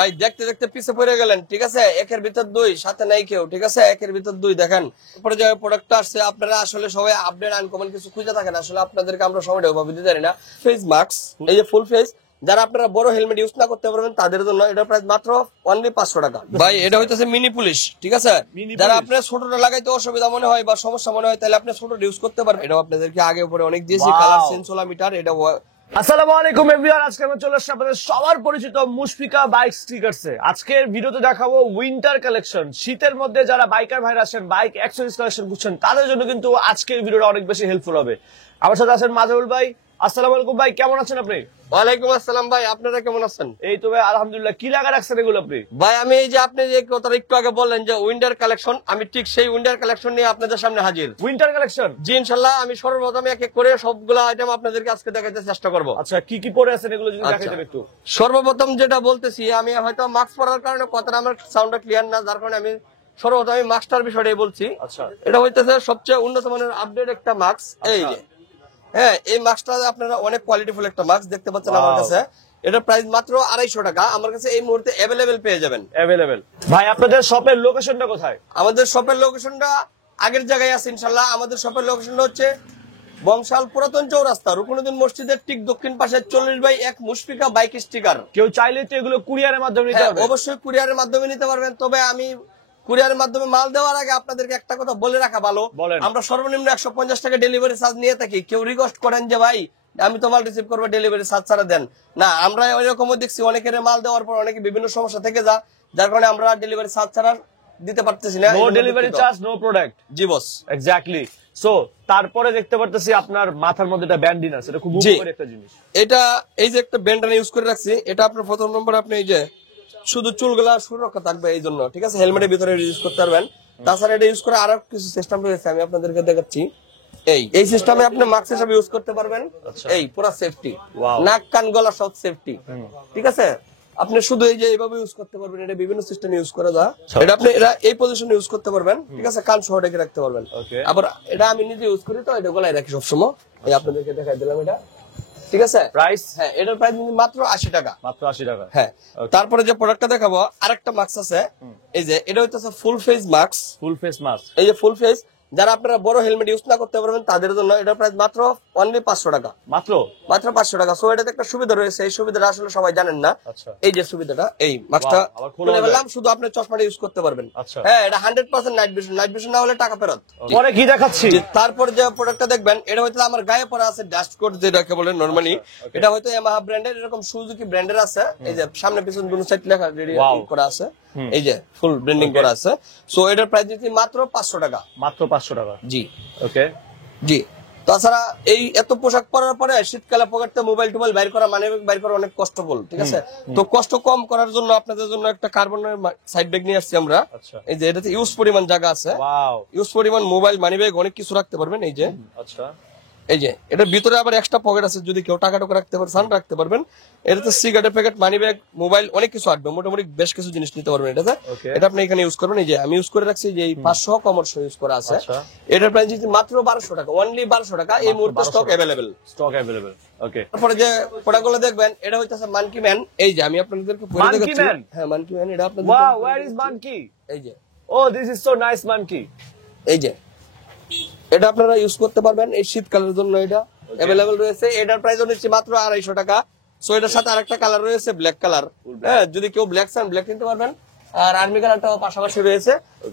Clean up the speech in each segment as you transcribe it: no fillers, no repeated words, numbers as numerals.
ভাই দেখতে দেখতে পিছে পড়ে গেলেন, ঠিক আছে? একের ভিতর দুই, সাথে নাই কেউ, ঠিক আছে? একের ভিতর দুই দেখেন। তারপরে যে প্রোডাক্টটা আসছে, আপনারা আসলে সবাই আপডেট আনকমন কিছু খুঁজে থাকেন, আসলে আপনাদেরকে আমরা সময়টা ওভাবে দিতে পারি না। ফেস মাস্ক, এই যে ফুল ফেস, যারা আপনারা বড় হেলমেট ইউজ না করতে পারবেন তাদের জন্য এটা প্রাইস মাত্র অনলি 500 টাকা। ভাই এটা হইতেছে মিনি পুলিশ, ঠিক আছে? যারা আপনার ছোটটা লাগাইতে অসুবিধা মনে হয় বা সমস্যা মনে হয়, তাহলে আপনি ছোটটা ইউজ করতে পারবেন। এটা আপনাদেরকে আগে উপরে অনেক দিয়েছি, কালার সেন্সোলামিটার। এটা আসসালামু আলাইকুম এভরিওয়ান, আজকে আমরা চলে আসছি আপনাদের সবার পরিচিত মুশফিকা বাইক স্টিকারসে। আজকের ভিডিওতে দেখাবো উইন্টার কালেকশন। শীতের মধ্যে যারা বাইকার ভাইরা আছেন, বাইক অ্যাক্সেসরিজ কালেকশন বুঝছেন, তাদের জন্য কিন্তু আজকের ভিডিওটা অনেক বেশি হেল্পফুল হবে। আমার সাথে আছেন মাজহারুল ভাই। আসসালামু আলাইকুম ভাই, কেমন আছেন আপনি? ওয়ালাইকুম আসসালাম ভাই, আপনারা কেমন আছেন? এই তো ভাই আলহামদুলিল্লাহ। কি লাগা রাখছেন এগুলো আপনি? ভাই আমি এই যে আপনি যে কথাটা একটু আগে বললেন যে উইন্টার কালেকশন, আমি ঠিক সেই উইন্টার কালেকশন নিয়ে আপনাদের সামনে হাজির। Winter collection? জি ইনশাআল্লাহ। আমি সর্বপ্রথম এক এক করে সবগুলো আইটেম আপনাদেরকে আজকে দেখাতে চেষ্টা করব। আচ্ছা, কি কি পরে আছেন এগুলো যদি দেখাইতেন একটু। সর্বপ্রথম যেটা বলতেছি, আমি হয়তো মাস্ক পরার কারণে কথাটা আমার সাউন্ডটা ক্লিয়ার না, যার কারণে আমি সর্বপ্রথম আমি মাস্কটার বিষয়টাই বলছি। আচ্ছা, এটা হইতেছে সবচেয়ে উন্নত মানের আপডেট একটা মাস্ক। এই যে হ্যাঁ, এই মাস্কটা আপনারা অনেক কোয়ালিটিফুল একটা মাস্ক দেখতে পাচ্ছেন আমার কাছে। এটা প্রাইস মাত্র 250 টাকা। আমার কাছে এই মুহূর্তে অ্যাভেলেবেল পেয়ে যাবেন। অ্যাভেলেবেল। ভাই আপনাদের শপের লোকেশনটা কোথায়? আমাদের শপের লোকেশনটা আগের জায়গায় আছে ইনশাআল্লাহ। আমাদের শপের লোকেশনটা হচ্ছে বংশাল পুরাতন চৌরাস্তা, রুকনুদ্দিন মসজিদের ঠিক দক্ষিণ পাশে 40/1 মুশফিকা বাইক স্টিকার। কেউ চাইলে তো এগুলো কুরিয়ারের মাধ্যমে নিতে পারবে? অবশ্যই কুরিয়ারের মাধ্যমে নিতে পারবেন। তবে আমি কুরিয়ারের মাধ্যমে মাল দেওয়ার আগে আপনাদেরকে একটা কথা বলে রাখা ভালো, আমরা সর্বনিম্ন 150 টাকা ডেলিভারি চার্জ নিয়ে থাকি। কেউ রিকোয়েস্ট করেন যে ভাই আমি তো মাল রিসিভ করবো, ডেলিভারি চার্জ ছাড়া দেন না। আমরা ওইরকমও দেখছি অনেকের মাল দেওয়ার পর অনেকে বিভিন্ন সমস্যা থেকে যা, যার কারণে আমরা ডেলিভারি চার্জ ছাড়া দিতে পারতেছি না। No delivery charge, no product. জি বস, এক্স্যাক্টলি। সো তারপরে দেখতে পারতেছি আপনার মাথার মধ্যে একটা ব্যান্ডিন আছে, এটা খুব উপকারী একটা জিনিস। এটা এই যে একটা ব্যান্ডানা ইউজ করে রাখছি, এটা আপনার প্রথম নম্বর, আপনি এই যে শুধু চুলগুলা সুরক্ষা থাকবে এই জন্য, ঠিক আছে? হেলমেটের ভিতরে ইউজ করতে পারবেন। তাছাড়া এটা ইউজ করে আরো কিছু সিস্টেম রয়েছে, আমি আপনাদেরকে দেখাচ্ছি। এই সিস্টেমে আপনি মাস্ক হিসেবে ইউজ করতে পারবেন। এই পুরো সেফটি, নাক কান গলা সব সেফটি, ঠিক আছে? আপনি শুধু এই যে এইভাবে ইউজ করতে পারবেন। এটা বিভিন্ন সিস্টেম ইউজ করা যায়। এটা আপনি এটা এই পজিশনে ইউজ করতে পারবেন, ঠিক আছে? কান সহ ঢেকে রাখতে পারবেন। আবার এটা আমি নিজে ইউজ করি, তো এটা গলায় রাখি সবসময়। এই আপনাদেরকে দেখাই দিলাম এটা, ঠিক আছে? প্রাইস? হ্যাঁ, এটার প্রাইস মাত্র 80 টাকা। মাত্র 80 টাকা। হ্যাঁ। তারপরে যে প্রোডাক্টটা দেখাবো, আরেকটা মাস্ক আছে। এই যে এটা হইতেছে full face mask. Full face mask, এই যে ফুল ফেস, যারা আপনারা বড় হেলমেট ইউজ না করতে পারবেন তাদের জন্য এটা প্রাইস মাত্র অনলি 500 টাকা। মাত্র 500 টাকা। সো এটাতে একটা সুবিধা রয়েছে, এই সুবিধাটা আসলে সবাই জানেন না। এই যে সুবিধাটা, এই মাস্কটা খুলে ফেললাম, শুধু আপনি চশমাটা ইউজ করতে পারবেন। হ্যাঁ, এটা 100% নাইট ভিশন। নাইট ভিশন না হলে টাকা ফেরত। পরে কি দেখাচ্ছি? তারপর যে প্রোডাক্টটা দেখবেন, এটা হয়তো আমার গায়ে পরা আছে ডাস্ট কোট, যেটাকে বলে নরমালি। এটা হয়তো ইয়ামাহা ব্র্যান্ডের, এরকম সুজুকি ব্র্যান্ডের আছে। এই যে সামনে পিছনে দুটো সাইড লেখা করা আছে, এই যে ফুল ব্র্যান্ডিং করা আছে। সো এটার প্রাইস দিচ্ছি মাত্র 500 টাকা। মাত্র 500 টাকা। জি ওকে। জি। তাছাড়া এই এত পোশাক পরার পরে শীতকালে পকেটে মোবাইল টোবাইল বাইর করা, মানে বাইর করা অনেক কষ্টফুল, ঠিক আছে? তো কষ্ট কম করার জন্য আপনাদের জন্য একটা কার্বনের সাইড ব্যাগ নিয়ে আসছি আমরা। এই যে এটাতে ইউজ পরিমাণ জায়গা আছে, ইউজ পরিমাণ মোবাইল, মানি ব্যাগ, অনেক কিছু রাখতে পারবেন। এই যে আচ্ছা, এই যে এটার ভিতরে আবার এক্সট্রা পকেট আছে, যদি কেউ টাকা টাকা রাখতে পারে, সান রাখতে পারবেন। এটাতে সিগারেটের প্যাকেট, মানি ব্যাগ, মোবাইল, অনেক কিছু আসবে। মোটামুটি বেশ কিছু জিনিস নিতে পারবেন এটাতে। এটা আপনি এখানে ইউজ করবেন। এই যে আমি ইউজ করে রাখছি, যে 500 কমার্স ইউজ করা আছে। এটার প্রাইস দিচ্ছি মাত্র 1200 টাকা, অনলি 1200 টাকা। এই মুহূর্তে স্টক অ্যাভেলেবেল। ওকে। তারপরে যে প্রোডাক্টগুলো দেখবেন, এটা হইতাছে মানকি ম্যান। এই যে আমি আপনাদেরকে পরে দেখাচ্ছি। হ্যাঁ, মানকি ম্যান। এটা আপনাদের ওয়াও, ওয়্যার ইজ মানকি? এই যে, oh this is so nice monkey. এই যে এটা আপনারা ইউজ করতে পারবেন এই শীতকালের জন্য। এটা অ্যাভেলেবেল রয়েছে। এটার প্রাইস হচ্ছে মাত্র 250 টাকা। সো এটার সাথে আরেকটা কালার রয়েছে, ব্ল্যাক কালার। হ্যাঁ, যদি কেউ ব্ল্যাক চান ব্ল্যাক কিনতে পারবেন। আর আর্মি কালারটাও পাশাপাশি রয়েছে।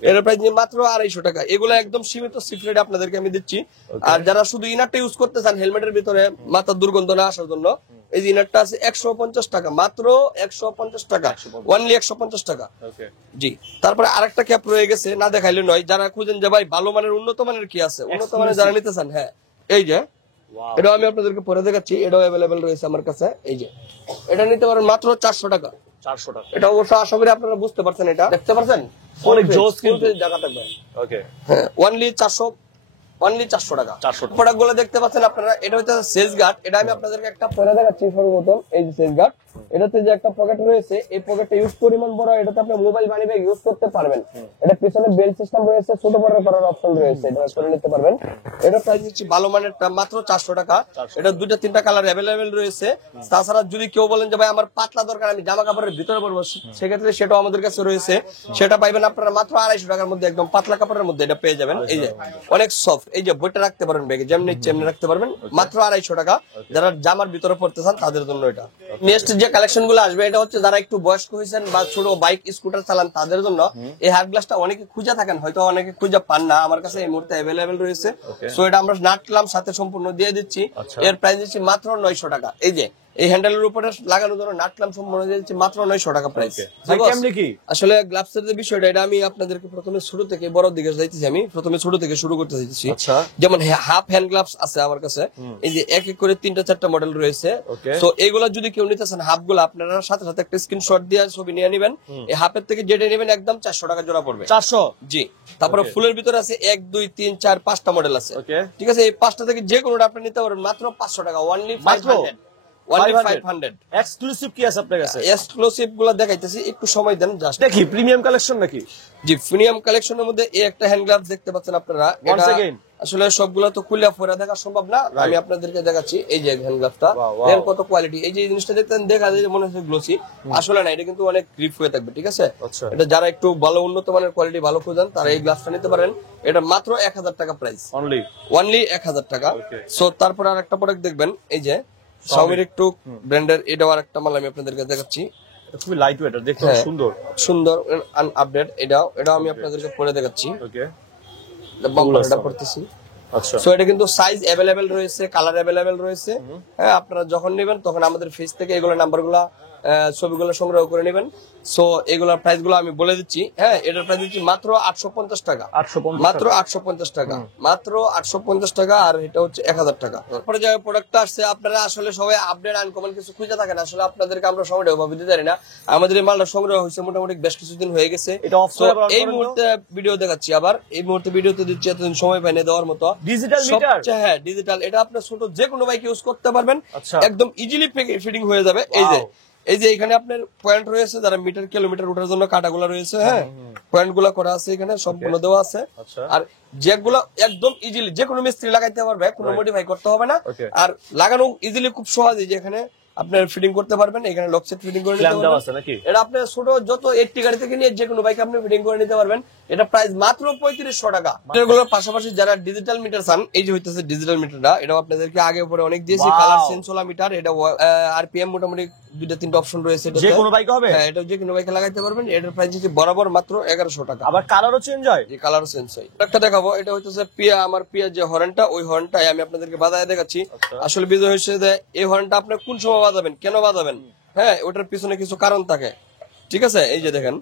এটার প্রাইস মাত্র 250 টাকা। এগুলো একদম সীমিত সিক্রেট আপনাদেরকে আমি দিচ্ছি। আর যারা শুধু ইনারটা ইউজ করতে চান হেলমেটের ভিতরে মাথার দুর্গন্ধ না আসার জন্য, এই যে ইনারটা আছে 150 টাকা, মাত্র 150 টাকা, অনলি 150 টাকা। জি। তারপরে আরেকটা ক্যাপ রয়ে গেছে, না দেখাইলে নয়। যারা খুঁজেন যে ভাই ভালো মানের, উন্নত মানের কি আছে, উন্নত মানের যারা নিতে চান, হ্যাঁ এই যে এটাও আমি আপনাদেরকে পরে দেখাচ্ছি। এটাও অ্যাভেলেবেল রয়েছে আমার কাছে। এই যে এটা নিতে পারেন মাত্র 400 টাকা। 400 টাকা। এটা অবশ্য আশা করি আপনারা বুঝতে পারছেন, এটা দেখতে পারছেন, অনেক জোস কিন্তু জায়গা থাকবে। ওকে। হ্যাঁ, অনলি 400 টাকা। প্রোডাক্ট গুলো দেখতে পাচ্ছেন আপনারা। এটা হচ্ছে সেজ গার্ড। এটা আমি আপনাদেরকে একটা পরে দেখাচ্ছি সর্বপ্রথম। এই যে সেজ গার্ড, এটাতে যে একটা পকেট রয়েছে, এই পকেটটা ইউজ পরিমাণ বড়, এটাতে আপনি মোবাইল মানি ব্যাগ ইউজ করতে পারবেন। এটা পিছনে বেল্ট সিস্টেম রয়েছে, ছোট বড় করার অপশন রয়েছে, এটা করে নিতে পারবেন। এটা প্রাইস হচ্ছে ভালো মানেরটা মাত্র 400 টাকা। এটা দুইটা তিনটা কালার অ্যাভেলেবেল রয়েছে। তাছাড়া যদি কেউ বলেন যে ভাই আমার পাতলা দরকার, আমি জামা কাপড়ের ভিতরে পরবো, সেক্ষেত্রে সেটাও আমাদের কাছে রয়েছে। সেটা পাইবেন আপনারা মাত্র 250 টাকার মধ্যে, একদম পাতলা কাপড়ের মধ্যে এটা পেয়ে যাবেন। এই যে অনেক সফট, এই যে বইটা রাখতে পারবেন ব্যাগে, যেমনি ইচ্ছে এমনি রাখতে পারবেন, মাত্র 250 টাকা। যারা জামার ভিতরে পড়তে চান তাদের জন্য এটা। নেক্সট যে কালেকশন গুলো আসবে, এটা হচ্ছে যারা একটু বয়স্ক হয়েছেন বা ছোট বাইক স্কুটার চালান তাদের জন্য এই হাত গ্লাসটা অনেকে খুঁজে থাকেন, হয়তো অনেকে খুঁজে পান না, আমার কাছে এই মুহূর্তে অ্যাভেলেবেল রয়েছে। সো এটা আমরা নাটলাম সাথে সম্পূর্ণ দিয়ে দিচ্ছি। এর প্রাইস দিচ্ছি মাত্র 900 টাকা। এই যে এই হ্যান্ডেলের উপরে লাগানোর জন্য নাটলাম সম্পূর্ণ দিয়ে দিচ্ছি মাত্র 900 টাকা প্রাইস। আসলে গ্লাভসের যে বিষয়টা, এটা আমি আপনাদেরকে প্রথমে ছোট থেকে বড় দিকে যাইতেছি, আমি প্রথমে ছোট থেকে শুরু করতে চাইতেছি। যেমন হাফ হ্যান্ড গ্লাভস আছে আমার কাছে, এই যে এক এক করে 3টা-4টা মডেল রয়েছে। তো এগুলা যদি কেউ নিতে চান, হাফ গুলো আপনারা সাথে সাথে একটা স্ক্রিনশট দিয়ে ছবি নিয়ে নেবেন। এই হাফের থেকে যেটা নেবেন একদম 400 টাকা জোড়া পড়বে। 400? জি। তারপরে ফুলের ভিতরে আছে 1 2 3 4 5টা মডেল আছে। ঠিক আছে, এই 5টা থেকে যে কোনোটা আপনি নিতে পারবেন মাত্র 500 টাকা। অনলি 500। এক্সক্লুসিভ কি আছে আপনার কাছে? এক্সক্লুসিভ গুলো দেখাইতেছি, একটু সময় দেন জাস্ট। দেখি প্রিমিয়াম কালেকশন নাকি? জি, প্রিমিয়াম কালেকশনের মধ্যে এই একটা হ্যান্ড গ্লাভস দেখতে পাচ্ছেন আপনারা। এটা আসলে সবগুলা তো খুলে ফোরা দেখা সম্ভব না, আমি আপনাদেরকে দেখাচ্ছি। এই যে হ্যান্ড গ্লাভসটা, এর কত কোয়ালিটি, এই যে জিনিসটা দেখতেন দেখা যায় মনে হচ্ছে গ্লোসি, আসলে না, এটা কিন্তু অনেক গ্রিপ হয়ে থাকবে। ঠিক আছে, এটা যারা একটু ভালো উন্নত মানের কোয়ালিটি ভালো খুঁজেন তারা এই গ্লাভসটা নিতে পারেন। এটা মাত্র 1000 টাকা প্রাইস, অনলি 1000 টাকা। সো তারপর আর একটা প্রোডাক্ট দেখবেন, এই যে শাওমির একটু ব্র্যান্ডের, এটাও আর একটা মাল আমি আপনাদেরকে দেখাচ্ছি। খুবই লাইট ওয়েট, দেখতে সুন্দর সুন্দর আপডেট। এটাও আমি আপনাদেরকে পরে দেখাচ্ছি। বাম্পারটা পড়তেছি। সো এটা কিন্তু সাইজ অ্যাভেলেবেল রয়েছে, কালার অ্যাভেলেবেল রয়েছে। হ্যাঁ, আপনারা যখন নেবেন তখন আমাদের ফেস থেকে এগুলো নাম্বারগুলা ছবিগুলো সংগ্রহ করে নেবেন। সো এগুলোর প্রাইস গুলো আমি বলে দিচ্ছি। হ্যাঁ, এটার প্রাইস দিচ্ছি মাত্র 850 টাকা, মাত্র 850 টাকা, মাত্র 850 টাকা। আর এটা হচ্ছে 1000 টাকা। তারপরে যে প্রোডাক্টটা আসছে, আপনারা আসলে সবাই আপডেট আনকমন কিছু খুঁজে থাকেন, আসলে আপনাদেরকে আমরা সময়টা ওভাবে দিতে পারি না। আমাদের এই মালটা সংগ্রহ হয়েছে মোটামুটি বেশ কিছুদিন হয়ে গেছে। এই মুহূর্তে ভিডিও দেখাচ্ছি, আবার এই মুহূর্তে ভিডিওতে দিচ্ছি, এতদিন সময় পাইনি দেওয়ার মতো। Digital meter? হ্যাঁ, ডিজিটাল। এটা আপনার ছোট যে কোনো বাইক ইউজ করতে পারবেন, একদম ইজিলি ফিটিং হয়ে যাবে। এই যে এখানে আপনার পয়েন্ট রয়েছে, যারা মিটার কিলোমিটার ওঠার জন্য কাটাগুলো রয়েছে, হ্যাঁ, পয়েন্ট গুলা করা আছে, এখানে সম্পূর্ণ দেওয়া আছে। আর যেগুলো একদম ইজিলি যে কোনো মিস্ত্রি লাগাইতে পারবে, কোনো মডিফাই করতে হবে না। আর লাগানো ইজিলি খুব সহজে, যেখানে আপনার ফিটিং করতে পারবেন, এখানে লক সেট ফিটিং করে নিতে পারবেন। এটা আপনার ছোট যত 80 গাড়ি থেকে নিয়ে যে কোনো বাইক আপনি ফিটিং করে নিতে পারবেন। এটা প্রাইস মাত্র 3500 টাকা। এগুলোর পাশাপাশি যারা ডিজিটাল মিটার চান, এই যে হইতেছে ডিজিটাল মিটারটা, এটা আপনাদেরকে আগে উপরে অনেক দিয়েছি। কালার সেন্সোলা মিটার, এটা আরপিএম মোটামুটি 2-3টা অপশন রয়েছে। যে কোনো বাইক হবে? হ্যাঁ, এটা যে কোনো বাইকে লাগাইতে পারবেন। এটার প্রাইস হচ্ছে বরাবর মাত্র 1100 টাকা। আবার কালারও চেঞ্জ হয়? যে কালারও চেঞ্জ হয়। একটা দেখাবো, এটা হইতেছে আমার পিয়া যে হর্নটা, ওই হর্নটাই আমি আপনাদেরকে বাজায় দেখাচ্ছি। আসলে বিষয় হচ্ছে যে এই হর্নটা আপনি কোন সময় বাজাবেন, কেন বাজাবেন, হ্যাঁ, ওটার পিছনে কিছু কারণ থাকে। ঠিক আছে, এই যে দেখেন,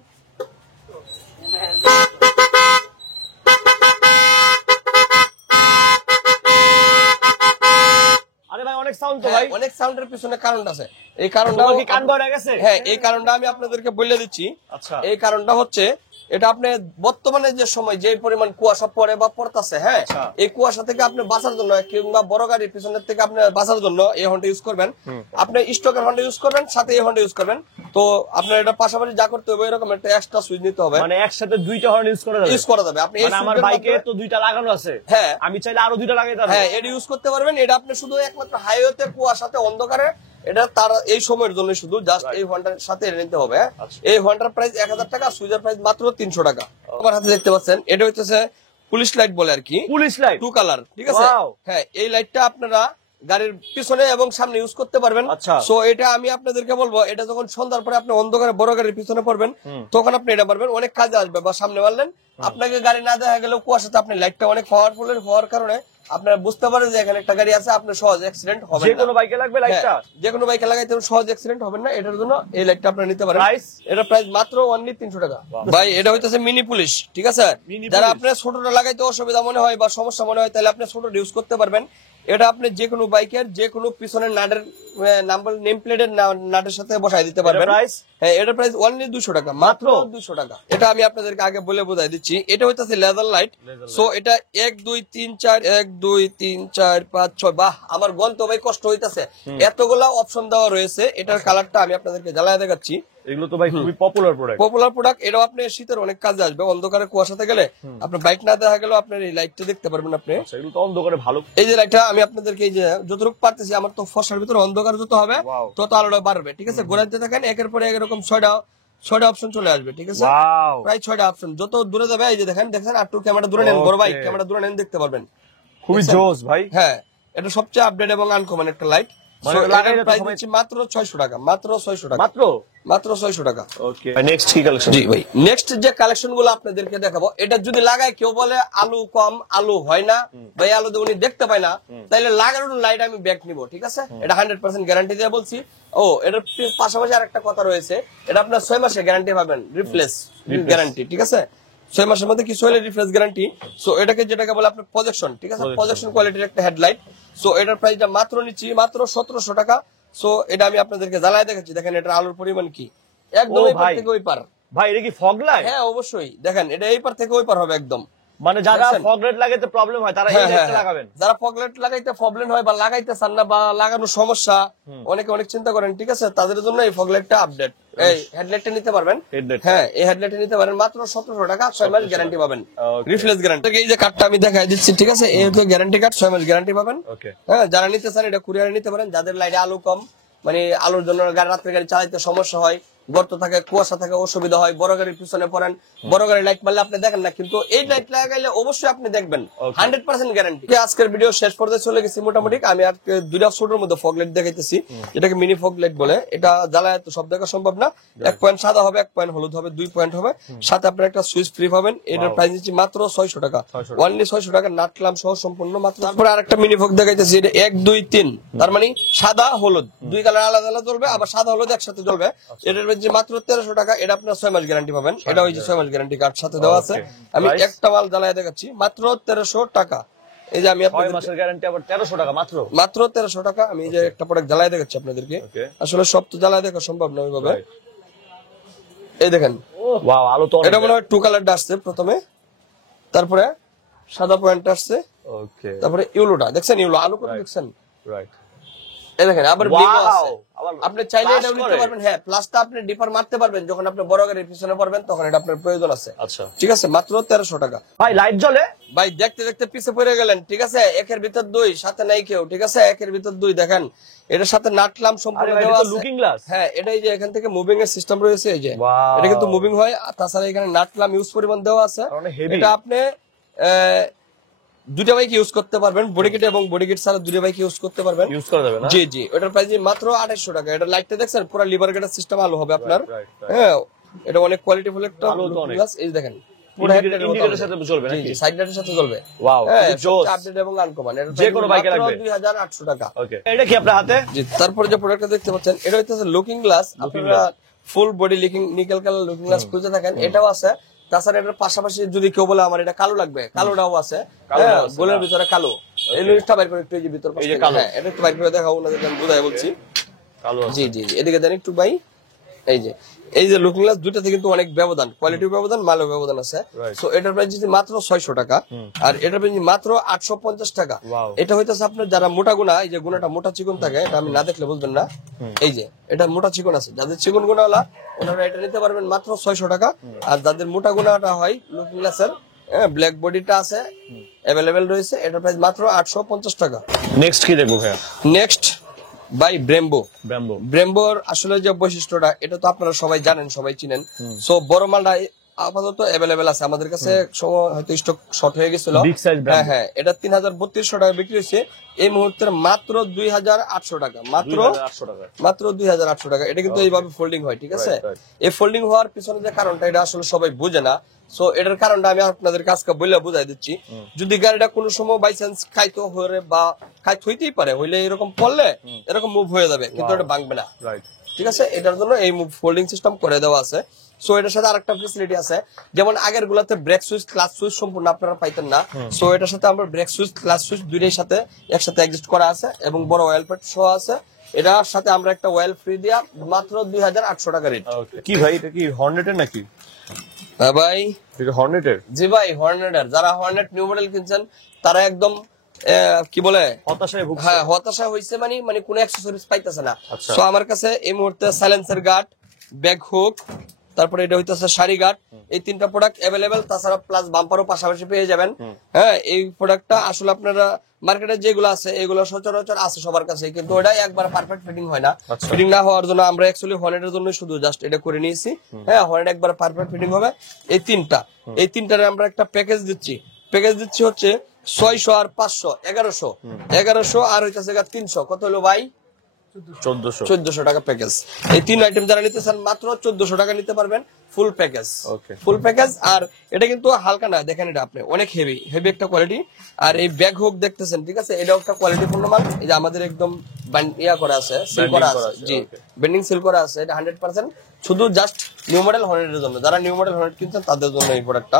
অনেক সাউন্ড তো ভাই, অনেক সাউন্ডের পিছনে কারণ আছে। এই কারণটা কি কান ধরে গেছে? হ্যাঁ, এই কারণটা আমি আপনাদেরকে বলে দিচ্ছি। আচ্ছা, এই কারণটা হচ্ছে এটা আপনি বর্তমানে যে সময় যে পরিমাণ কুয়াশা পড়ে বা পড়তেছে, হ্যাঁ, এই কুয়াশা থেকে আপনি বাঁচার জন্য কিংবা বড় গাড়ির পিছনের থেকে আপনি বাঁচার জন্য এই হর্নটা ইউজ করবেন। আপনি স্টকের হর্নটা ইউজ করবেন, সাথে এই হর্নটা ইউজ করবেন। তো আপনার এটা পাশাপাশি যা করতে হবে, এরকম একটা এক্সট্রা সুইচ নিতে হবে। মানে একসাথে দুইটা হর্ন ইউজ করা যাবে। আপনি আমার বাইকে তো দুইটা লাগানো আছে, হ্যাঁ, আমি চাইলে আরো দুইটা লাগাইতে পারবো। হ্যাঁ, এটা ইউজ করতে পারবেন। এটা আপনি শুধু একমাত্র হাইওয়েতে কুয়াশাতে অন্ধকারে, এটা তার এই সময়ের জন্য শুধু জাস্ট এই হর্নটার সাথে নিতে হবে। এই হর্নটার প্রাইস 1000 টাকা, সুইচের প্রাইস মাত্র 300 টাকা। আমার হাতে দেখতে পাচ্ছেন, এটা হচ্ছে পুলিশ লাইট বলে আর কি, পুলিশ লাইট 2 কালার। ঠিক আছে, হ্যাঁ, এই লাইটটা আপনারা গাড়ির পিছনে এবং সামনে ইউজ করতে পারবেন। সো এটা আমি আপনাদেরকে বলবো, এটা যখন সন্ধ্যার পরে আপনি অন্ধকারে বড় গাড়ির পিছনে পড়বেন, তখন আপনি এটা পারবেন, অনেক কাজে আসবে। বা সামনে মারলেন, আপনাকে গাড়ি না দেখা গেলেও কুয়াশাতে আপনি লাইটটা অনেক পাওয়ারফুল হওয়ার কারণে আপনারা বুঝতে পারেন যে এখানে একটা গাড়ি আছে, আপনার সহজ অ্যাক্সিডেন্ট হবে না। যে কোনো বাইকে লাগবে লাইটটা, যে কোনো বাইকে লাগাইতে সহজ অ্যাক্সিডেন্ট হবে না। এটার জন্য এই লাইটটা আপনারা নিতে পারেন। এটা প্রাইস মাত্র অনলি 300 টাকা। ভাই, এটা হইতেছে মিনি পুলিশ। ঠিক আছে, যারা আপনার ছোটটা লাগাইতে অসুবিধা মনে হয় বা সমস্যা মনে হয়, তাহলে আপনি ছোটটা ইউজ করতে পারবেন। এটা আপনি যে কোনো বাইকের যে কোনো পিছনের নাটের নাম্বার নেম প্লেটের নাটের সাথে বসাই দিতে পারবেন। প্রাইস? হ্যাঁ, এটার প্রাইস অনলি 200 টাকা, মাত্র 200 টাকা। এটা আমি আপনাদেরকে আগে বলে বোঝাই দিচ্ছি, এটা হইতাছে লেজার লাইট। সো এটা 1 2 3 4 1 2 3 4 5 6, বাহ আমার গন্ত ভাই কষ্ট হইতাছে, এতগুলা অপশন দেওয়া রয়েছে। এটার কালারটা আমি আপনাদেরকে জ্বালায় দেখাচ্ছি। এগুলো তো ভাই খুবই পপুলার প্রোডাক্ট। এটাও আপনি শীতের অনেক কাজে আসবে। অন্ধকারে কুয়াশাতে গেলে আপনার বাইক না দেখা গেলেও আপনার এই লাইটটা দেখতে পারবেন আপনি। এগুলো তো অন্ধকারে ভালো। এই যে লাইটটা আমি আপনাদেরকে এই যে যতটুকু পারতেছি, আমার তো ফর্সার ভিতরে অন্ধকার যত হবে তত আলোটা বাড়বে, ঠিক আছে। ঘোরাতে থাকেন, একের পরে এক এরকম 6টা অপশন চলে আসবে, ঠিক আছে। প্রায় 6টা অপশন, যত দূরে যাবে এই যে দেখেন একটু ক্যামেরা দূরে নেন, বড় ভাই ক্যামেরা দূরে নেন, দেখতে পারবেন। খুবই জোস ভাই। হ্যাঁ, এটা সবচেয়ে আপডেট এবং আনকমন একটা লাইট। মাত্র 600 টাকা, মাত্র 600 টাকা, মাত্র 600 টাকা। ওকে, নেক্সট কি কালেকশন? জি ভাই, নেক্সট যে কালেকশন গুলো আপনাদেরকে দেখাবো, এটা যদি লাগায় কেউ বলে আলু কম, আলু হয় না ভাই, আলু উনি দেখতে পায় না, তাহলে লাগানোর লাইট আমি ব্যাক নিব, ঠিক আছে। এটা 100% গ্যারান্টি দিয়ে বলছি। ও, এটার পাশাপাশি আরেকটা কথা রয়েছে, এটা আপনার 6 মাসের গ্যারান্টি পাবেন, রিপ্লেস গ্যারান্টি, ঠিক আছে। 6 মাসের মধ্যে কিছু হলে রিপ্লেস গ্যারান্টি। সো এটাকে যেটাকে বলে আপনার প্রজেকশন, ঠিক আছে, প্রজেকশন কোয়ালিটির একটা হেডলাইট। সো এটার প্রাইসটা মাত্র নিচ্ছি মাত্র 1700 টাকা। সো এটা আমি আপনাদেরকে জ্বালায় দেখাচ্ছি, দেখেন এটার আলোর পরিমাণ কি, একদম এই পার থেকে ওই পার। ভাই এটা কি ফগ লাইট? হ্যাঁ অবশ্যই, দেখেন এটা এই পার থেকে ওই পার হবে একদম। মানে যারা ফগ লাইট লাগাইতে প্রবলেম হয় তারা এই লাইটটা লাগাবেন। যারা ফগ লাইট লাগাইতে প্রবলেম হয় বা লাগাইতে চান না বা লাগানোর সমস্যা, অনেক চিন্তা করেন, ঠিক আছে, তাদের জন্য এই ফগ লাইটটা আপডেট। এই হেডলাইটটা নিতে পারবেন। হ্যাঁ, এই হেডলাইটটা নিতে পারেন মাত্র 1700 টাকা, 6 মাস গ্যারান্টি পাবেন, রিপ্লেস গ্যারান্টি। এই যে কার্ডটা আমি দেখাই দিচ্ছি, ঠিক আছে, এই হচ্ছে গ্যারান্টি কার্ড, 6 মাস গ্যারান্টি পাবেন। হ্যাঁ, যারা নিতে চান এটা কুরিয়ারে নিতে পারেন। যাদের লাইটে আলো কম, মানে আলোর জন্য রাত্রে গাড়ি চালাইতে সমস্যা হয়, গর্ত থাকে, কুয়াশা থাকে, অসুবিধা হয়, বড় গাড়ির পিছনে পড়েন, বড় গাড়ির লাইট মারলে আপনি দেখেন না, কিন্তু এই লাইট লাগাইলে অবশ্যই আপনি দেখবেন, 100% গ্যারান্টি। আজকের ভিডিও শেষ পর্যায়ে চলে গেছি মোটামুটি। আমি আজকে দুইটা ছোটের মধ্যে ফগ লাইট দেখাইতেছি, এটাকে মিনি ফগ লাইট বলে। এটা জ্বালায় তো সব দেখা সম্ভব না। 1 পয়েন্ট সাদা হবে, 1 পয়েন্ট হলুদ হবে, 2 পয়েন্ট হবে, সাথে আপনার একটা সুইচ ফ্রি পাবেন। এটার প্রাইস দিচ্ছি মাত্র 600 টাকা, অনলি 600 টাকা, নাটলাম সহ সম্পূর্ণ মাত্র। তারপরে আরেকটা মিনি ফগ দেখাইতেছি, এটা 1 2 3, তার মানে সাদা হলুদ, 2 কালার আলাদা আলাদা জ্বলবে, আবার সাদা হলুদ একসাথে জ্বলবে। এটার প্রাইস মাত্র 1300 টাকা। এটা আপনার 6 মাস গ্যারান্টি পাবেন। এটা ওই যে 6 মাস গ্যারান্টি কার্ড সাথে দেওয়া আছে। আমি একটা মাল জ্বালায় দেখাচ্ছি, মাত্র 1300 টাকা। এই যে আমি 6 মাসের গ্যারান্টি, আবার 1300 টাকা মাত্র, মাত্র 1300 টাকা। আমি যে একটা প্রোডাক্ট জ্বালায় দেখাচ্ছি আপনাদেরকে, আসলে সব তো জ্বালায় দেখা সম্ভব না ওইভাবে। এই দেখেন, ওয়াও, আলো তো এটা মনে হয় 2 কালারটা আসছে প্রথমে, তারপরে সাদা পয়েন্ট আসছে, ওকে, তারপরে ইউলোটা দেখছেন, ইউলো আলো করে দেখছেন, রাইট। এই দেখেন আবার ব্লিঙ্ক আছে, আপনি চাইলে এটা নিতে পারবেন। হ্যাঁ, প্লাসটা আপনি ডিপার মারতে পারবেন যখন আপনি বড় গাড়ির পিছনে পড়বেন, তখন এটা আপনার প্রয়োজন আছে। আচ্ছা, ঠিক আছে, মাত্র 1300 টাকা। ভাই লাইট জ্বলে ভাই, দেখতে দেখতে পিছে পড়ে গেলেন, ঠিক আছে, একের ভিতর 2, সাথে নাই কেউ, ঠিক আছে, একের ভিতর 2 দেখেন। এটার সাথে নাটলাম সম্পূর্ণ দেওয়া আছে। Looking glass. হ্যাঁ, এটাই যে এখান থেকে মুভিং এর সিস্টেম রয়েছে, এই যে এটা কিন্তু মুভিং হয়। তাছাড়া এখানে নাটলাম ইউজ পরিমাণ দেওয়া আছে। এটা আপনি দুটা বাইক ইউজ করতে পারবেন, বডি কিট এবং বডি কিট ছাড়া দুটো বাইক ইউজ করতে পারবেন, ইউজ করা যাবে না। জি জি, ওটার প্রাইস মাত্র 2800 টাকা। এটা লাইটটা দেখছেন, পুরো লিভার গেটার সিস্টেম আলো হবে আপনার। হ্যাঁ, এটা অনেক কোয়ালিটিফুল একটা গ্লাস। এই দেখেন, পুরো ইন্ডিকেটরের সাথে জ্বলবে নাকি? জি, সাইড লাইটের সাথে জ্বলবে। ওয়াও, জোস, আপডেট এবং আনকমন। এটা যে কোনো বাইকে লাগবে, 2800 টাকা। ওকে, এটা কি আপনার হাতে? জি, তারপরে যে প্রোডাক্টটা দেখতে পাচ্ছেন, এটা হচ্ছে লুকিং গ্লাস। আপনারা full body looking nickel colour looking glass খুঁজে থাকেন, এটাও আছে। তাছাড়া এটার পাশাপাশি যদি কেউ বলে আমার এটা কালো লাগবে, কালোটাও আছে। হ্যাঁ, গোলের ভিতরে কালো। এই লুকটা বাইর করে একটু, এই যে ভিতর পাশে, হ্যাঁ, এটা একটু বাইর করে দেখাবো না, আমি বুঝাই বলছি। কালো, জি জি, এদিকে দেন একটু ভাই। এই যে লুকিং গ্লাস, দুইটাতে কিন্তু অনেক ব্যবধান, কোয়ালিটির ব্যবধান, মালের ব্যবধান আছে। সো এটার প্রাইস মাত্র 600 টাকা, আর এটার প্রাইস মাত্র 850 টাকা। এটা হইতাছে আপনার যারা মোটা গুণা, এই যে গুণাটা মোটা চিকন থাকে, এটা আমি না দেখলে বুঝবেন না। এই যে এটা মোটা চিকন আছে, যাদের চিকন গুণা হলা ওনারা এটা নিতে পারবেন মাত্র 600 টাকা। আর যাদের মোটা গুণাটা হয়, লুকিং গ্লাসের ব্ল্যাক বডিটা আছে, অ্যাভেলেবেল রয়েছে, এটার প্রাইস মাত্র 850 টাকা। নেক্সট কি দেখবো ভাইয়া? নেক্সট বাই ব্রেম্বোর আসলে যে বৈশিষ্ট্যটা, এটা তো আপনারা সবাই জানেন, সবাই চিনেন। সো বড় মালটা আপাতত অ্যাভেলেবেল আছে আমাদের কাছে, সময় হয়তো স্টক শর্ট হয়ে গেছিল। হ্যাঁ হ্যাঁ, এটা 3200 টাকা বিক্রি হয়েছে এই মুহূর্তে মাত্র 2800 টাকা, মাত্র 2800 টাকা। এটা কিন্তু এইভাবে ফোল্ডিং হয়, ঠিক আছে। এই ফোল্ডিং হওয়ার পিছনে যে কারণটা, এটা আসলে সবাই বুঝে না। সো এটার কারণটা আমি আপনাদের কাছে বলে বুঝাই দিচ্ছি। যদি গাড়িটা কোনো সময় বাই চান্স খাইতো হয়ে বা খাইতে হইতেই পারে, হইলে এরকম পড়লে এরকম মুভ হয়ে যাবে, কিন্তু এটা ভাঙবে না। ঠিক আছে, এটার জন্য এই ফোল্ডিং সিস্টেম করে দেওয়া আছে। সো এটার সাথে আরেকটা ফ্যাসিলিটি আছে, যেমন আগের গুলাতে ব্রেক সুইচ ক্লাচ সুইচ সম্পূর্ণ আপনারা পাইতেন না। সো এটার সাথে আমরা ব্রেক সুইচ ক্লাচ সুইচ দুইটার সাথে একসাথে অ্যাডজাস্ট করা আছে এবং বড় অয়েল প্যাড সহ আছে। এটার সাথে আমরা একটা অয়েল ফ্রি দিয়া মাত্র 2800 টাকা রেট। কি ভাই এটা কি হর্নেটের নাকি? হ্যাঁ ভাই, এটা হর্নেটের। জি ভাই, হর্নেটের। যারা হর্নেট নিউ মডেল কিনছেন তারা একদম কি বলে হতাশায় ভুগছে। হ্যাঁ, হতাশা হয়েছে, মানে কোনো অ্যাক্সেসরিজ পাইতেছে না। আচ্ছা। সো আমার কাছে এই মুহূর্তে সাইলেন্সার গার্ড, ব্যাক হুক, তারপরে এটা হইতেছে শাড়ি গার্ড, এই তিনটা প্রোডাক্ট অ্যাভেলেবেল। তাছাড়া প্লাস বাম্পারও পাশাপাশি পেয়ে যাবেন। হ্যাঁ, এই প্রোডাক্টটা আসলে আপনারা মার্কেটে যেগুলো আছে এগুলো সচরাচর আছে সবার কাছে, কিন্তু ওটাই একবার পারফেক্ট ফিটিং হয় না। ফিটিং না হওয়ার জন্য আমরা অ্যাকচুয়ালি হর্নেটের জন্য শুধু জাস্ট এটা করে নিয়েছি। হ্যাঁ, হর্নেট একবার পারফেক্ট ফিটিং হবে। এই তিনটার আমরা একটা প্যাকেজ দিচ্ছি হচ্ছে 600 আর 500 1100 আর হইতেছে 300। কত হলো ভাই? 1400 টাকা প্যাকেজ। এই তিন আইটেম যারা নিতে চান মাত্র 1400 টাকা নিতে পারবেন ফুল প্যাকেজ। আর এটা কিন্তু হালকা না, দেখেন এটা আপনি অনেক হেভি একটা কোয়ালিটি। আর এই ব্যাগ হুক দেখতেছেন, ঠিক আছে, এটাও একটা কোয়ালিটি পূর্ণ মাল। এই যে আমাদের একদম করা আছে, সিল করা আছে, জি বেন্ডিং সিল করা আছে। এটা 100% শুধু জাস্ট নিউ মডেল হর্নেটের জন্য। যারা নিউ মডেল হর্নেট কিনছেন তাদের জন্য এই প্রোডাক্টটা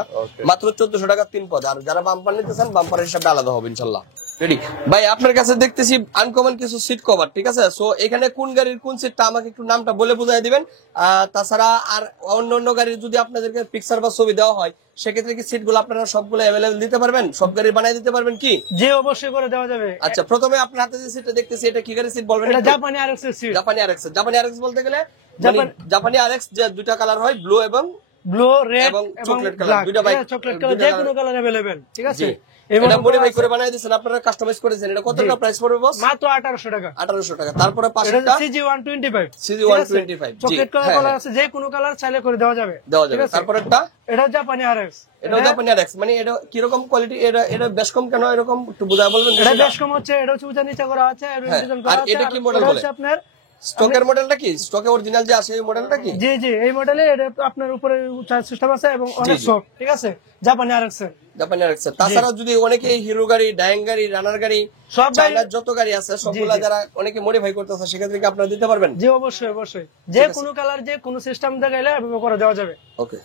মাত্র 1400 টাকা 3 পদ। আর যারা বাম্পার নিতে চান বাম্পারের হিসাবে আলাদা হবে ইনশাল্লাহ। রেডি ভাই, আপনার কাছে দেখতেছি আনকমন কিছু সিট কভার, ঠিক আছে। সো এখানে কোন গাড়ির কোন সিটটা আমাকে একটু নামটা বলে বুঝাই দিবেন। তাছাড়া আর অন্য গাড়ির যদি আপনাদেরকে পিকচার বা ছবি দেওয়া হয় সেক্ষেত্রে কি সিটগুলো আপনারা সবগুলো অ্যাভেলেবল দিতে পারবেন? সব গাড়ি বানাই দিতে পারবেন কি? জি, অবশ্যই করে দেওয়া যাবে। আচ্ছা, প্রথমে আপনার হাতে যে সিটটা দেখতেছি এটা কি গাড়ির সিট বলবেন? এটা জাপানি আরএক্স এর সিট। জাপানি আরএক্স বলতে গেলে জাপানি আরএক্স যে দুইটা কালার হয়, ব্লু এবং রেড এবং এবং চকলেট কালার, ব্ল্যাক। দুইটা বাইক চকলেট কালার যে কোনো কালার अवेलेबल, ঠিক আছে। এটা মডিফাই করে বানাই দিয়েছেন আপনারা, কাস্টমাইজ করেছেন। এটা কত টাকা প্রাইস পড়বে বস? মাত্র 1800 টাকা। 1800 টাকা। তারপরে এটা পাশেরটা সিজি 125। সিজি 125, জি চকলেট কালার আছে, যে কোনো কালার চাইলে করে দেওয়া যাবে। তারপরেরটা এটা জাপানি আরএক্স। এটাও জাপানি আরএক্স। মানে এটা কি রকম কোয়ালিটি? এটা বেশ কম কেন এরকম একটু বুঝায় বলবেন? এটা বেশ কম হচ্ছে, এটা উঁচা নিচা করা আছে, আর ডিজাইন করা আর আছে। এটা কি মডেল বলে? হচ্ছে আপনার স্টকের মডেলটা কি? স্টকে অরিজিনাল যে আছে এই মডেলটা কি? জি জি, এই মডেলে এটা আপনার উপরে উঁচা সিস্টেম আছে এবং অনেক সফট, ঠিক আছে, জাপানি আরএক্স। জাপানি আরএক্স। তাছাড়া যদি অনেকে হিরো গাড়ি, ডাইং গাড়ি, রানার গাড়ি, সব চাইনার যত গাড়ি আছে সবগুলা যারা অনেকে মডিফাই করতেছে সেক্ষেত্রে কি আপনারা দিতে পারবেন? জি, অবশ্যই যে কোনো কালার যে কোনো সিস্টেম দেখাইলে করে দেওয়া যাবে। ওকে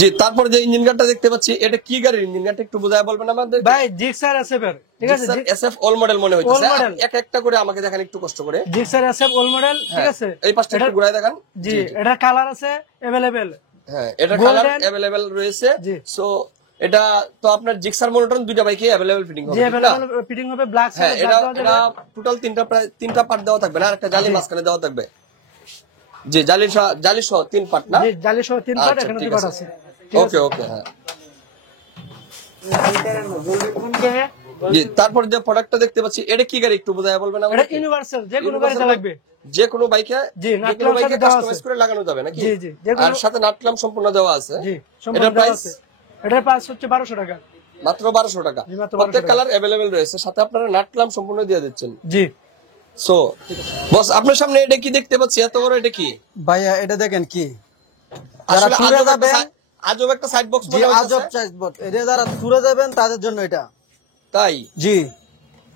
জি। তারপর যে ইঞ্জিন গার্ডটা দেখতে পাচ্ছি, এটা কি গাড়ির ইঞ্জিন গার্ডটা একটু বুঝায় বলবেন আমাদের? ভাই জিক্সার এসএফ, ঠিক আছে, এসএফ অল মডেল মনে হইতেছে। All model। এক একটা করে আমাকে দেখেন একটু কষ্ট করে। জিক্সার এসএফ অল মডেল, ঠিক আছে। এই পাঁচটা একটু ঘুরায় দেখান। জি, এটা কালার আছে अवेलेबल। হ্যাঁ, এটা কালার अवेलेबल রয়েছে। সো এটা তো আপনার জিক্সার মোনোটন দুইটা বাইকে अवेलेबल ফিটিং হবে। জি, अवेलेबल ফিটিং হবে। ব্ল্যাক হ্যাঁ, এটা টোটাল তিনটা পার্ট দেওয়া থাকবে না, একটা জালি মাঝখানে দেওয়া থাকবে। জি, জালি সহ 3 পার্ট না? জি, জালি সহ 3 পার্ট, এখানে 2 পার্ট আছে। ওকে হ্যাঁ জি। তারপর যে প্রোডাক্টটা দেখতে পাচ্ছি এটা কি গাড়ি একটু বোঝায় বলবেন আমাকে? এটা ইউনিভার্সাল, যে কোনো গাড়িতে লাগবে। যে কোনো বাইকে জি, নাট যে কোনো বাইকে ক্লাম দেওয়া কাস্টমাইজ আছে। করে লাগানো যাবে নাকি? জি জি, আর সাথে নাট ক্লাম সম্পূর্ণ দেওয়া আছে। জি, এটার সম্পূর্ণ দেওয়া প্রাইস আছে। এটার প্রাইস হচ্ছে 1200 টাকা। মাত্র 1200 টাকা। জি, মাত্র 1200 প্রত্যেক টাকা। কালার अवेलेबल রয়েছে, সাথে আপনারা নাট ক্লাম সম্পূর্ণ দিয়ে দিচ্ছেন। জি। সো বস, আপনার সামনে এটা কি দেখতে পাচ্ছি এত বড়? এটা কি ভাইয়া? এটা দেখেন কি, আসলে ট্যুরে যাবেন, আজব একটা সাইড বক্স জি আজব চাইজবট। এটা যারা ট্যুরে যাবেন তাদের জন্য এটা। তাই জি,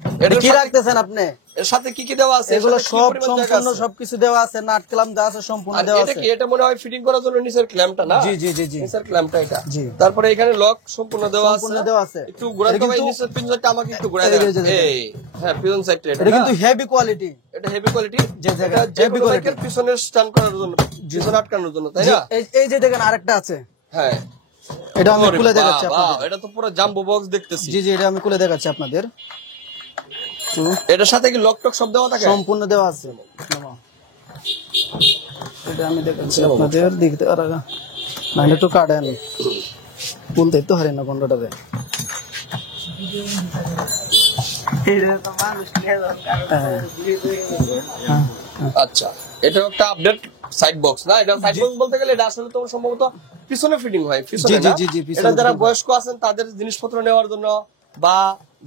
এটা এটার কি সাথে- রাখতেছেন আপনি? এর সাথে কি দেওয়া আছে? এগুলো এর সাথে কি সব পরিমাণ জায়গা সম্পূর্ণ আছে? সবকিছু দেওয়া আছে, নাট ক্লাম যা আছে সম্পূর্ণ আর দেওয়া এটা আছে। কি? এটা মনে হয় ফিটিং করার জন্য নিচের ক্ল্যাম্পটা না? জি জি জি জি, নিচের ক্ল্যাম্পটা এটা। জি। তারপরে এখানে লক সম্পূর্ণ দেওয়া আছে। সম্পূর্ণ দেওয়া আছে। একটু ঘোরান এটা তো ভাই, কিন্তু- নিচের পিছনটা আমাকে একটু ঘোরায় এই দেন। যে দেখেন। এই হ্যাঁ, পিছন সাইডটা এটা এটা কিন্তু হেভি কোয়ালিটি। এটা হেভি কোয়ালিটি। যে দেখেন, এটা যে heavy কোনো quality। বাইকের পিছনে স্ট্যান্ড করার জন্য, পিছনে আটকানোর জন্য, তাই না? এই যে দেখেন আরেকটা আছে, হ্যাঁ, এটা আমি ওরে খুলে দেখাচ্ছি বাবা, আপনাদের। এটা তো পুরো জাম্বো বক্স দেখতেছি। জি জি, এটা আমি খুলে দেখাচ্ছি আপনাদের। এটার সাথে কি লক টক সব দেওয়া থাকে? সম্পূর্ণ দেওয়া আছে। এটা আমি দেখাচ্ছি আপনাদের, দেখতে আর নাহলে একটু কাটেন, বলতে তো হারে না কোনটাতে। আচ্ছা, এটা একটা আপডেট সাইড বক্স না? এটা সাইড বক্স বলতে গেলে এটা আসলে তো সম্ভবত পিছনে ফিটিং হয়, পিছনে জি, জি, না? জি, জি, পিছনে এটা যারা fitting বয়স্ক আছেন তাদের জিনিসপত্র নেওয়ার জন্য, বা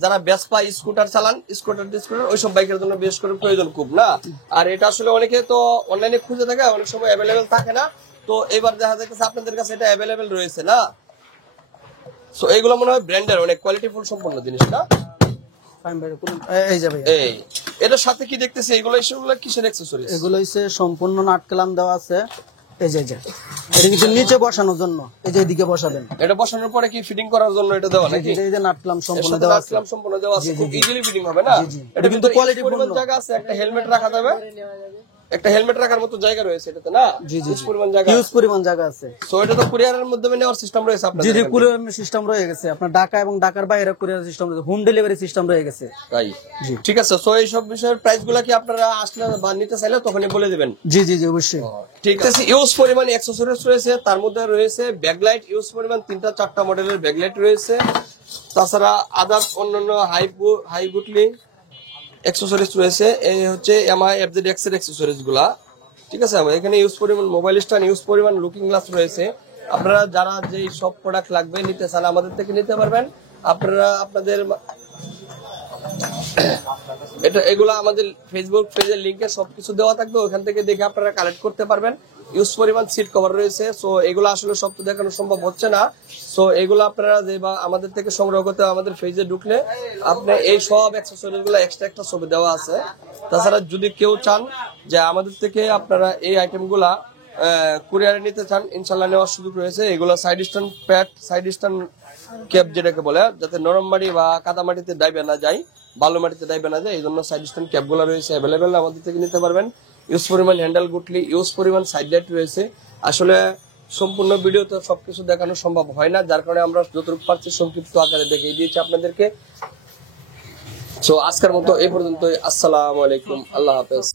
যারা ভেসপা স্কুটার চালান, স্কুটার ওইসব বাইকের জন্য বিশেষ করে প্রয়োজন খুব না। আর এটা আসলে অনেকে তো অনলাইনে খুঁজে থাকে, অনেক সময় অ্যাভেলেবেল থাকে না। তো এবার দেখা যাচ্ছে আপনাদের কাছে এটা অ্যাভেলেবেল রয়েছে না? সো এইগুলো মনে হয় ব্র্যান্ডের অনেক কোয়ালিটিফুল সম্পন্ন জিনিস না? ফাইন ভাই এই যে ভাই এই এটার সাথে কি দেখতেছি এগুলো এসবগুলো কিসের অ্যাকসেসরিজ? এগুলো হচ্ছে সম্পূর্ণ নাট কালাম দেওয়া আছে। এই যে এটা কিন্তু নিচে বসানোর জন্য, এই যে এদিকে বসাবেন। এটা বসানোর পরে কি ফিটিং করার জন্য এটা দেওয়া নাকি? এই যে নাট কালাম সম্পূর্ণ দেওয়া আছে, সম্পূর্ণ দেওয়া আছে, খুব ইজিলি ফিটিং হবে না? এটা কিন্তু কোয়ালিটি পরিমাণ জায়গা আছে, একটা হেলমেট রাখা যাবে, একটা হেলমেট রাখার মতো জায়গা রয়েছে এটাতে না? হিউজ পরিমাণ জায়গা, হিউজ পরিমাণ জায়গা আছে। সো এটা তো কুরিয়ারের মাধ্যমে নেওয়ার সিস্টেম রয়েছে আপনাদের? জি কুরিয়ার সিস্টেম রয়ে গেছে আপনার ঢাকা এবং ঢাকার বাইরে কুরিয়ার সিস্টেম রয়েছে, হোম ডেলিভারি সিস্টেম রয়ে গেছে। তাই ঠিক আছে। সো এই সব বিষয়ের প্রাইসগুলো কি আপনারা আসলে বা নিতে চাইলে তখনই বলে দিবেন? জি অবশ্যই। ঠিক আছে। ইউজ পরিমাণ অ্যাকসেসরিজ রয়েছে, তার মধ্যে রয়েছে ব্যাকলাইট, ইউজ পরিমাণ 3-4টা মডেলের ব্যাকলাইট রয়েছে। তাছাড়া আদার্স অন্যান্য হাই গুটলি অ্যাকসেসরিজ রয়েছে। এই হচ্ছে এমআই FZX এর অ্যাকসেসরিজ গুলা, ঠিক আছে। আমার এখানে ইউজ পরিমাণ মোবাইল স্ট্যান্ড, ইউজ পরিমাণ লুকিং গ্লাস রয়েছে। আপনারা যারা যেই সব প্রোডাক্ট লাগবে নিতে চান আমাদের থেকে নিতে পারবেন। আপনারা আপনাদের এগুলা আমাদের ফেসবুক পেজের লিংকে সবকিছু দেওয়া থাকবে, ওখান থেকে দেখে আপনারা কালেক্ট করতে পারবেন। ইউজ পরিমাণ সিট কভার রয়েছে। সো এগুলো আসলে সব তো দেখানো সম্ভব হচ্ছে না। সো এগুলো আপনারা যে বা আমাদের থেকে সংগ্রহ করতে আমাদের পেজে ঢুকলে আপনি এই সব অ্যাকসেসরিজ গুলো এক্সট্রা একটা ছবি দেওয়া আছে। তাছাড়া যদি কেউ চান যে আমাদের থেকে আপনারা এই আইটেম গুলা কুরিয়ারে নিতে চান, ইনশাল্লাহ নেওয়ার সুযোগ রয়েছে। এগুলো side stand pad, side stand cap যেটাকে বলে, যাতে নরম মাটি বা কাদা মাটিতে ডাইবে না যায়, বালু মাটিতে ডাইবে না যায়, এই জন্য সাইড স্ট্যান্ড ক্যাপ গুলো রয়েছে অ্যাভেলেবেল, আমাদের থেকে নিতে পারবেন। ইউজ পরিমাণ হ্যান্ডেল গুটলি, ইউজ পরিমাণ সাইড লাইট রয়েছে। আসলে সম্পূর্ণ ভিডিওতে সবকিছু দেখানো সম্ভব হয় না, যার কারণে আমরা যতটুকু পারছি সংক্ষিপ্ত আকারে দেখিয়ে দিয়েছি আপনাদেরকে। সো আজকের মতো এই পর্যন্তই। আসসালামু আলাইকুম, আল্লাহ হাফেজ।